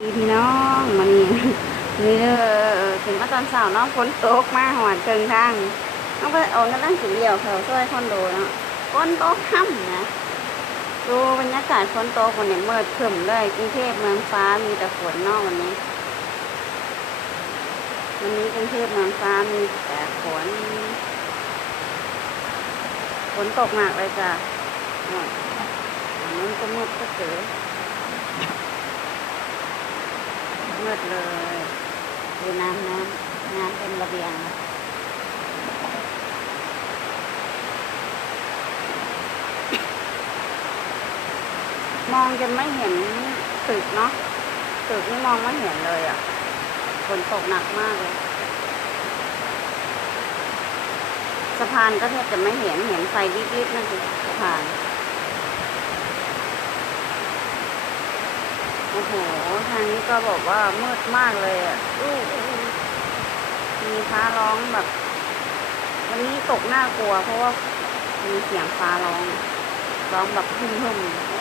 พี่น้องมานี่นี่เด้อถึงมาตอนเช้าเนาะฝนตกมาหวานเกิงทางน้องก็โอนกันตั้งสิเดียวเขาช่วยคอนโดเนาะฝนตกค่ำนะดูบรรยากาศฝนตกวันนี้เมื่อครึ้มเลยกรุงเทพเมืองฟ้ามีแต่ฝนนอกวันนี้ วันนี้กรุงเทพเมืองฟ้ามีแต่ฝนฝนตกหนักเลยจ้ะนู่นอันนู้นก็มืดก็เสือ มืดเลยดูน้ำน้ำน้ำเป็นระเบียงมองจนไม่เห็นตึกเนาะตึกนี่มองไม่เห็นเลยอะ่ะฝนตกหนักมากเลย สะพานก็แทบจะไม่เห็นเห็นไฟดิบๆนั่นคือสะพาน โอ้โห ทางนี้ก็บอกว่ามืดมากเลยอะอู้อู้มีฟ้าร้องแบบ วันนี้ตกน่ากลัว เพราะว่ามีเสียงฟ้าร้อง ร้องแบบพึ่มพึ่มๆโอ้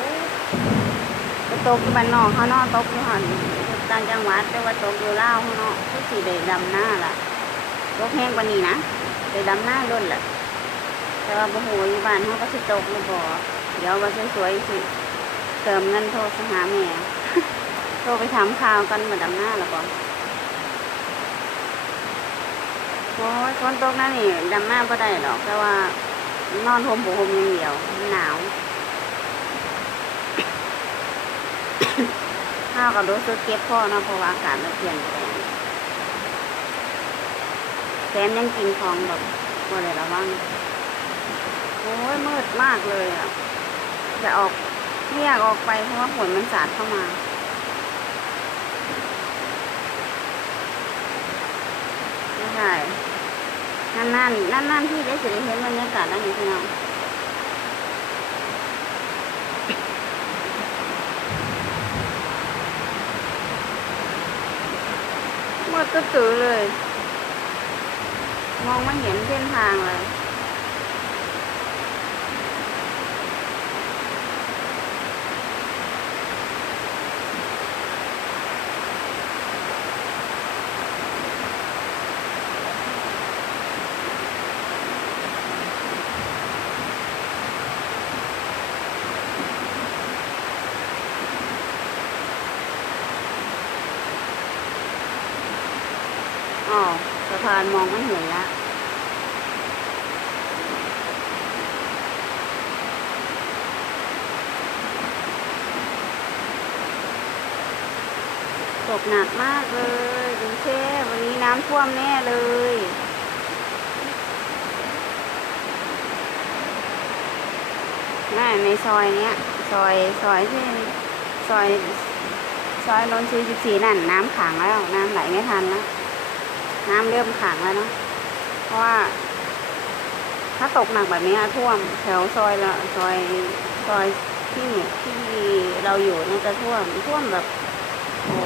ก็ตกอยู่บ้านนอกเขาเนอกตกอยู่หันต่างจังหวัดแต่ว่าตกอยู่เล่าวเขาเนาะก็สีได้ดำหน้าล่ะตกแห้งกว่านี้นะได้ดำหน้าล้นแหละแต่ว่าโอ้โหอยู่บ้านเขาก็สิตกเลยบอกเดี๋ยวว่าสวยๆสิเติมเงินโทรไปหาแม่โทรไปถามข่าวกันมาดำหน้าแล้วก่อนโอ้ยฝนตกนั่นนี่ดำหน้าก็ได้หรอกแต่ว่านอนห่มผ้าห่มอย่างเดียวหนาวข้าวกับรู้สึกเก็บพ่อเนาะเพราะว่าอากาศมันเปลี่ยนแปลงแถมยังกินของแบบบ่ได้ระวังโอ้ยมืดมากเลยอะจะออกไม่อยากออกไปเพราะว่าฝนมันสาดเข้ามา ไม่ ใช่นั่นนั่นนั่นนั่นๆที่ได้สิได้เห็นบรรยากาศนั่นนี่พี่น้องมืดก็ตื่อเลย มองไม่เห็นเส้นทางเลย อ๋อสะพานมองไม่เห็นละตกหนักมากเลยกรุงเทพวันนี้น้ำท่วมแน่เลยแม่ในซอยเนี้ย ซอยซอยที่ซอย ซอยนนทรีสิบสี่นั่น น้ำขังแล้ว น้ำไหลไม่ทันแล้ว น้ำเริ่มขังแล้วเนาะเพราะว่า ถ้าตกหนักแบบนี้ท่วมแถวซอยละซอยซอยที่ที่เราอยู่เนี่ยจะท่วมท่วมแบบโอ้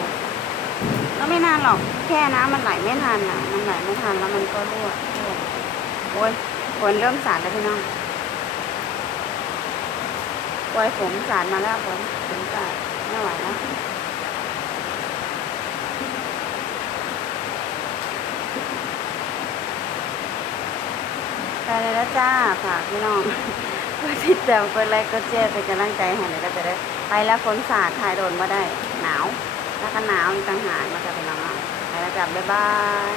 แล้วไม่นานหรอกแค่น้ำมันไหลไม่ทันอะ มันไหลไม่ทันแล้วมันก็รั่วโอ้ยฝนเริ่มสาดแล้วพี่น้องปล่อยผมสาดมาแล้วฝนฝนสาดไม่ไหวแล้ว ไปเลยแล้วจ้าฝากพี่น้องกดติดตามกดไลค์กดแชร์เป็นกำลังใจให้เน่ยก็จะได้ไปแล้วฝนสาดทายโดนมาได้หนาว แล้วก็หนาวอีกต่างหากมาจะเป็นน้องไปแล้วจ้าบ๊ายบาย